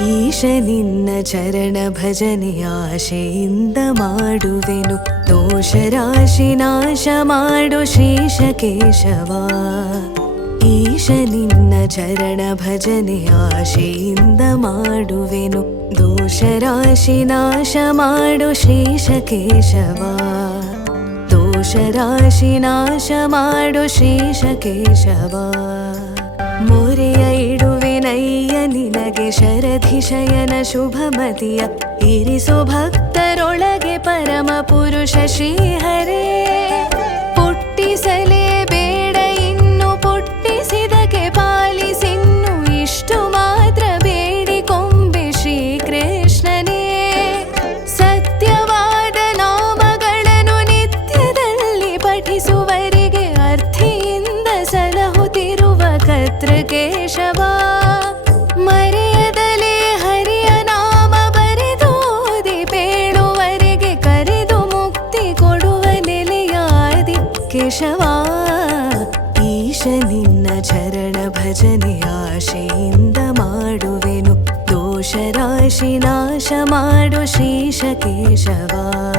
ಈಶ ನಿನ್ನ ಚರಣ ಭಜನೆ ಆಶೆಯಿಂದ ಮಾಡುವೆನು ದೋಷ ರಾಶಿ ನಾಶ ಮಾಡು ಶ್ರೀಶ ಕೇಶವ ಈಶ ನಿನ್ನ ಚರಣ ಭಜನೆ ಆಶೆಯಿಂದ ಮಾಡುವೆನು ದೋಷ ರಾಶಿ ನಾಶ ಮಾಡು ಶ್ರೀಶ ಕೇಶವ ದೋಷ ರಾಶಿ ನಾಶ ಮಾಡು ಶ್ರೀಶ ಕೇಶವ ಮೊರೆಯ ಇಡುವೆನಯ್ಯ ನಿನಗೆ ಶರಧಿ ಶಯನ ಶುಭಮತಿಯ ಇರಿಸು ಭಕ್ತರೊಳಗೆ ಪರಮ ಪುರುಷ ಶ್ರೀಹರೇ ಪುಟ್ಟಿಸಲೇ ಬೇಡ ಇನ್ನು ಪುಟ್ಟಿಸಿದಕ್ಕೆ ಪಾಲಿಸಿನ್ನು ಇಷ್ಟು ಮಾತ್ರ ಬೇಡಿಕೊಂಬೆ ಶ್ರೀಕೃಷ್ಣನೇ ಸತ್ಯವಾದ ನಾಮಗಳನ್ನು ನಿತ್ಯದಲ್ಲಿ ಪಠಿಸುವರಿಗೆ ಅರ್ಥಿಯಿಂದ ಸಲಹುತ್ತಿರುವ ಕರ್ತೃಕೇಶವ ಮರೆಯದಲೇ ಹರಿಯ ನಾಮ ಬರೆದೋದಿ ಬೇಡುವರಿಗೆ ಕರೆದು ಮುಕ್ತಿ ಕೊಡುವ ನೆಲೆಯಾದಿ ಕೇಶವ ಈಶ ನಿನ್ನ ಚರಣ ಭಜನೆ ಆಶೆಯಿಂದ ಮಾಡುವೆನು ದೋಷ ರಾಶಿ ನಾಶ ಮಾಡು ಶ್ರೀಶ ಕೇಶವ